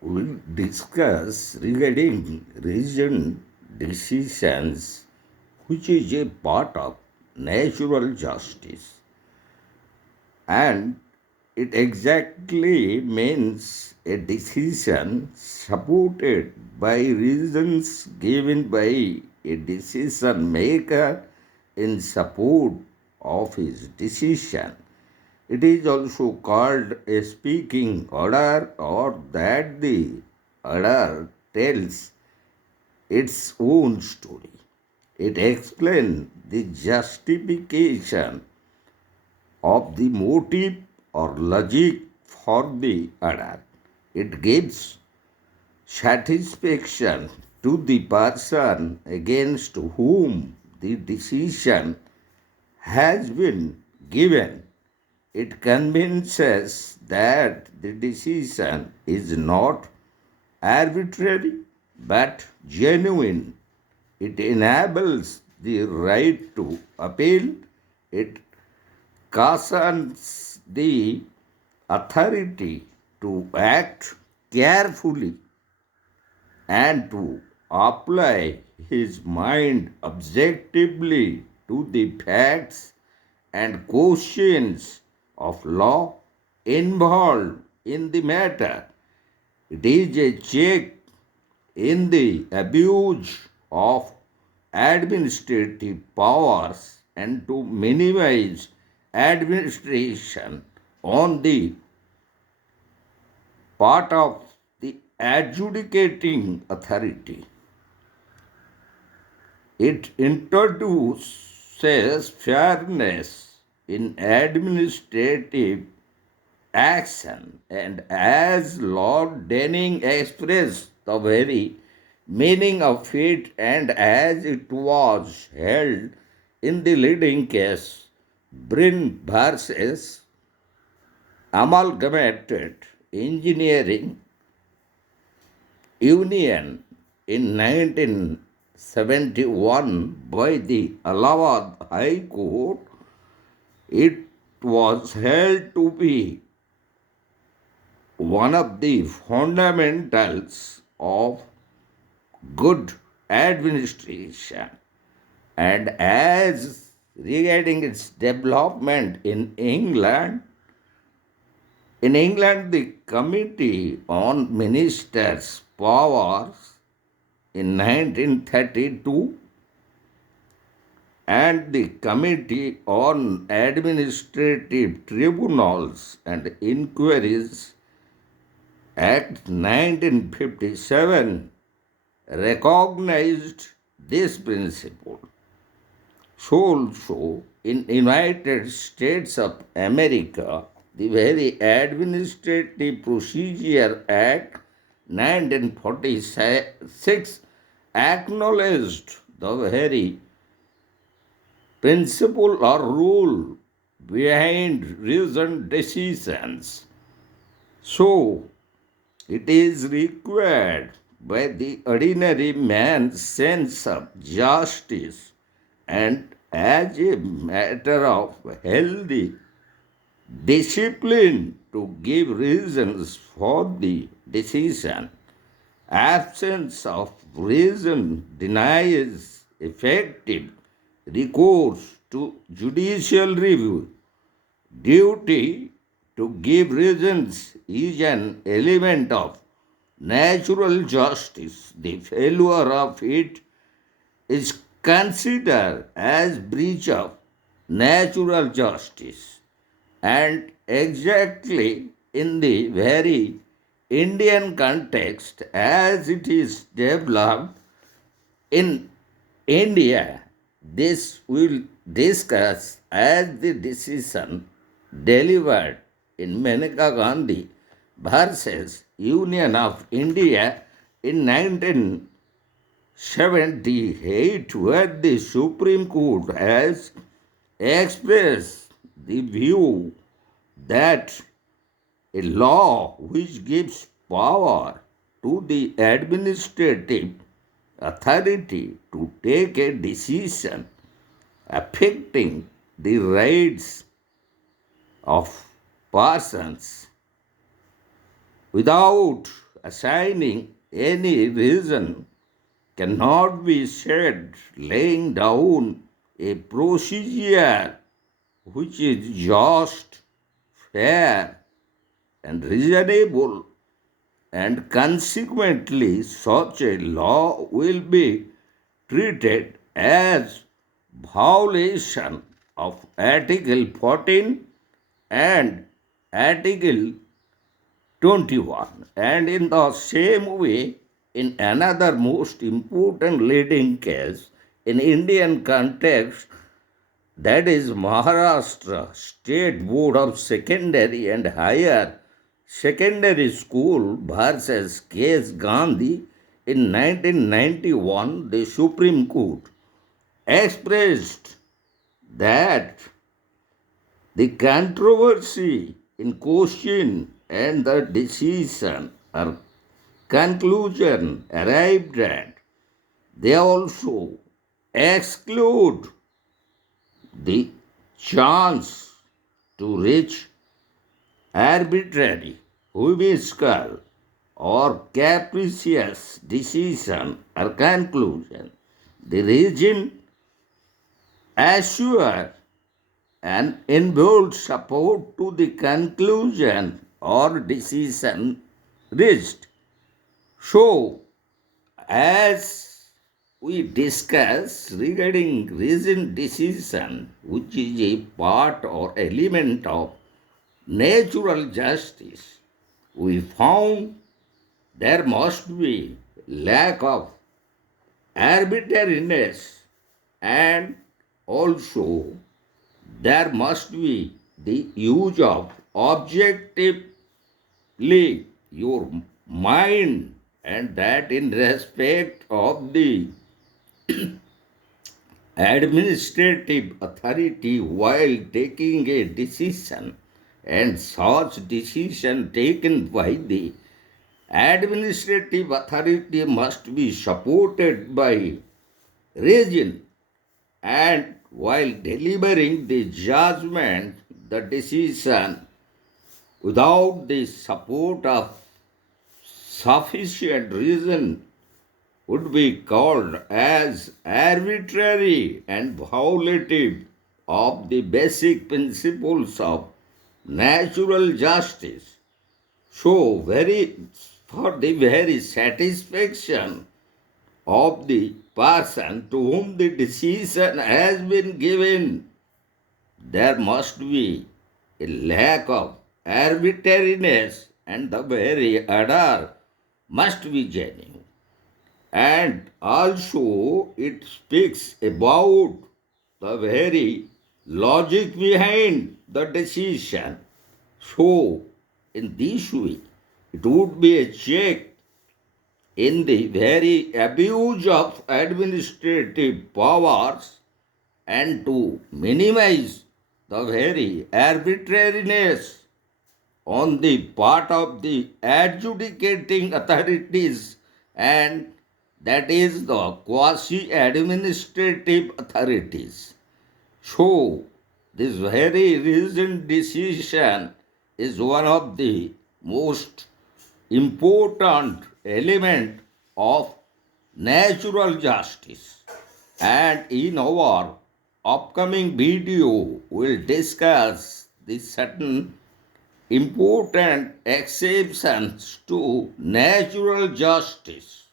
We'll discuss regarding reasoned decisions, which is a part of natural justice. And it exactly means a decision supported by reasons given by a decision maker in support of his decision. It is also called a speaking order, or that the order tells its own story. It explains the justification of the motive or logic for the order. It gives satisfaction to the person against whom the decision has been given. It convinces that the decision is not arbitrary but genuine. It enables the right to appeal. It cautions the authority to act carefully and to apply his mind objectively to the facts and questions of law involved in the matter. It is a check in the abuse of administrative powers and to minimize administration on the part of the adjudicating authority. It introduces fairness in administrative action, and as Lord Denning expressed the very meaning of it, and as it was held in the leading case, Breen versus Amalgamated Engineering Union in 1971 by the Allhabad High Court, it was held to be one of the fundamentals of good administration. And as regarding its development in England, the Committee on Ministers' Powers in 1932 and the Committee on Administrative Tribunals and Inquiries Act 1957 recognized this principle. So also in United States of America, the very Administrative Procedure Act 1946 acknowledged the very principle or rule behind reasoned decisions. So, it is required by the ordinary man's sense of justice and as a matter of healthy discipline to give reasons for the decision. Absence of reason denies effective recourse to judicial review. Duty to give reasons is an element of natural justice. The failure of it is considered as breach of natural justice. And exactly in the very Indian context as it is developed in India, this will discuss as the decision delivered in Maneka Gandhi versus Union of India in 1978, where the Supreme Court has expressed the view that a law which gives power to the administrative authority to take a decision affecting the rights of persons without assigning any reason cannot be said laying down a procedure which is just, fair, and reasonable, and consequently such a law will be treated as violation of Article 14 and Article 21. And in the same way, in another most important leading case in Indian context, that is Maharashtra State Board of Secondary and Higher Secondary School versus Case Gandhi in 1991, the Supreme Court expressed that the controversy in question and the decision or conclusion arrived at, they also exclude the chance to reach arbitrary, whimsical, or capricious decision or conclusion. The reason assure and involved support to the conclusion or decision reached. So, as we discuss regarding reasoned decision, which is a part or element of natural justice, we found there must be lack of arbitrariness, and also there must be the use of objectively your mind, and that in respect of the administrative authority while taking a decision, and such decision taken by the administrative authority must be supported by reason, and while delivering the judgment, the decision without the support of sufficient reason would be called as arbitrary and violative of the basic principles of natural justice. So, for the very satisfaction of the person to whom the decision has been given, there must be a lack of arbitrariness, and the very order must be genuine. And also, it speaks about the very logic behind the decision. So, in this way, it would be a check in the very abuse of administrative powers, and to minimize the very arbitrariness on the part of the adjudicating authorities, and that is the quasi administrative authorities. So, this very reasoned decision is one of the most important element of natural justice. And in our upcoming video, we'll discuss the certain important exceptions to natural justice.